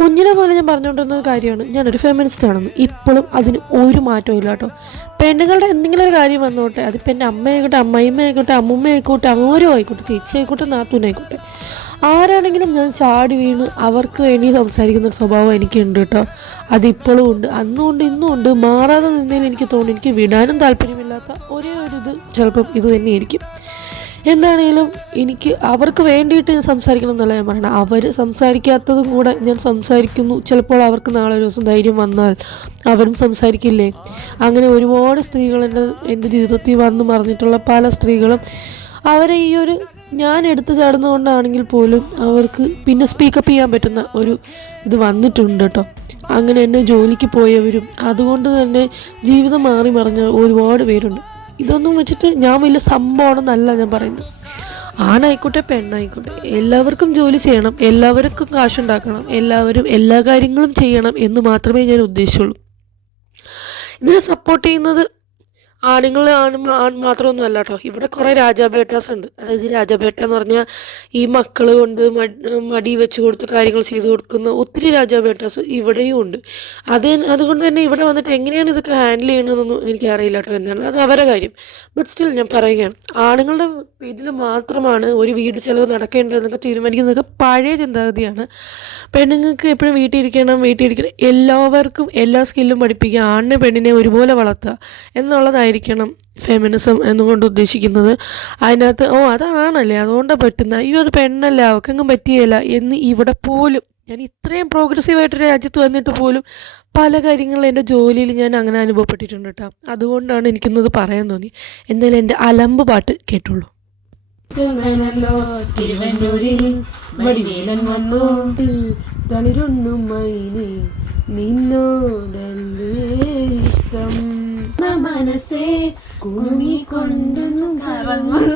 കുഞ്ഞിനെ പോലെ ഞാൻ പറഞ്ഞുകൊണ്ടിരുന്ന ഒരു കാര്യമാണ് ഞാനൊരു ഫെമിനിസ്റ്റ് ആണെന്ന്. ഇപ്പോഴും അതിന് ഒരു മാറ്റവും ഇല്ല കേട്ടോ. പെണ്ണുങ്ങളുടെ എന്തെങ്കിലും ഒരു കാര്യം വന്നോട്ടെ, അതിപ്പോൾ എൻ്റെ അമ്മയായിക്കോട്ടെ, അമ്മയമ്മ ആയിക്കോട്ടെ, അമ്മുമ്മ ആയിക്കോട്ടെ, ആരും ആയിക്കോട്ടെ, ചേച്ചി ആയിക്കോട്ടെ, നാത്തൂനായിക്കോട്ടെ, ആരാണെങ്കിലും ഞാൻ ചാടി വീണ് അവർക്ക് വേണ്ടി സംസാരിക്കുന്ന ഒരു സ്വഭാവം എനിക്കുണ്ട് കേട്ടോ. അതിപ്പോഴും ഉണ്ട്, അന്നും ഉണ്ട്, ഇന്നും ഉണ്ട്. മാറാതെ നിന്നതിൽ എനിക്ക് തോന്നുന്നു എനിക്ക് വിടാനും താല്പര്യമില്ലാത്ത ഒരേ ഒരു ഇത് ചിലപ്പം ഇത് തന്നെയായിരിക്കും. എന്താണേലും എനിക്ക് അവർക്ക് വേണ്ടിയിട്ട് ഞാൻ സംസാരിക്കണം എന്നല്ല ഞാൻ പറയണം. അവർ സംസാരിക്കാത്തതും കൂടെ ഞാൻ സംസാരിക്കുന്നു. ചിലപ്പോൾ അവർക്ക് നാളെ ഒരു ദിവസം ധൈര്യം വന്നാൽ അവരും സംസാരിക്കില്ലേ? അങ്ങനെ ഒരുപാട് സ്ത്രീകൾ എൻ്റെ ജീവിതത്തിൽ വന്ന് മറിഞ്ഞിട്ടുള്ള പല സ്ത്രീകളും അവരെ ഈ ഒരു ഞാൻ എടുത്തു ചാടുന്നതുകൊണ്ടാണെങ്കിൽ പോലും അവർക്ക് പിന്നെ സ്പീക്കപ്പ് ചെയ്യാൻ പറ്റുന്ന ഒരു ഇത് വന്നിട്ടുണ്ട് കേട്ടോ. അങ്ങനെ എന്നെ ജോലിക്ക് പോയവരും അതുകൊണ്ട് തന്നെ ജീവിതം മാറി മറിഞ്ഞ ഒരുപാട് പേരുണ്ട്. ഇതൊന്നും വെച്ചിട്ട് ഞാൻ വലിയ സംഭവമാണെന്നല്ല ഞാൻ പറയുന്നത്. ആണായിക്കോട്ടെ പെണ്ണായിക്കോട്ടെ എല്ലാവർക്കും ജോലി ചെയ്യണം, എല്ലാവർക്കും കാശുണ്ടാക്കണം, എല്ലാവരും എല്ലാ കാര്യങ്ങളും ചെയ്യണം എന്ന് മാത്രമേ ഞാൻ ഉദ്ദേശിച്ചുള്ളൂ. ഇതിനെ സപ്പോർട്ട് ചെയ്യുന്നത് ആണുങ്ങൾ മാത്രമൊന്നും അല്ല കേട്ടോ. ഇവിടെ കുറേ രാജാബേട്ടാസ് ഉണ്ട്. അതായത് രാജാബേട്ട എന്ന് പറഞ്ഞാൽ ഈ മക്കൾ കൊണ്ട് മടി വെച്ച് കൊടുത്ത് കാര്യങ്ങൾ ചെയ്തു കൊടുക്കുന്ന ഒത്തിരി രാജാബേട്ടാസ് ഇവിടെയും ഉണ്ട്. അതുകൊണ്ട് തന്നെ ഇവിടെ വന്നിട്ട് എങ്ങനെയാണ് ഇതൊക്കെ ഹാൻഡിൽ ചെയ്യണമെന്നൊന്നും എനിക്കറിയില്ല കേട്ടോ. എന്താണ് അത് അവരുടെ കാര്യം. ബട്ട് സ്റ്റിൽ ഞാൻ പറയുകയാണ്, ആണുങ്ങളുടെ ഇതിൽ മാത്രമാണ് ഒരു വീട് ചിലവ് നടക്കേണ്ടതെന്നൊക്കെ തീരുമാനിക്കുന്നതൊക്കെ പഴയ ചിന്താഗതിയാണ്. പെണ്ണുങ്ങൾക്ക് എപ്പോഴും വീട്ടിലിരിക്കണം, എല്ലാവർക്കും എല്ലാ സ്കില്ലും പഠിപ്പിക്കുക, ആണിനെ പെണ്ണിനെ ഒരുപോലെ വളർത്തുക എന്നുള്ളതായിരിക്കണം ഫെമിനിസം എന്നുകൊണ്ട് ഉദ്ദേശിക്കുന്നത്. അതിനകത്ത് അതാണല്ലേ അതുകൊണ്ടാണ് പറ്റുന്ന, അയ്യോ അത് പെണ്ണല്ലേ അവക്കെങ്ങും പറ്റിയല്ല എന്ന് ഇവിടെ പോലും ഞാൻ ഇത്രയും പ്രോഗ്രസീവായിട്ട് രാജ്യത്ത് വന്നിട്ട് പോലും പല കാര്യങ്ങളും എൻ്റെ ജോലിയിൽ ഞാൻ അങ്ങനെ അനുഭവപ്പെട്ടിട്ടുണ്ട് കേട്ടോ. അതുകൊണ്ടാണ് എനിക്കിന്നത് പറയാൻ തോന്നി. എന്തായാലും എൻ്റെ അലമ്പ് പാട്ട് കേട്ടുള്ളൂ. തിരുവന്നൂരിൽ വടിവേലൻ വന്നു തളിരൊന്നും മൈനെ നിന്നോടല്ലേ ഇഷ്ടം മനസ്സേ കുഞ്ഞിക്കൊണ്ടൊന്നും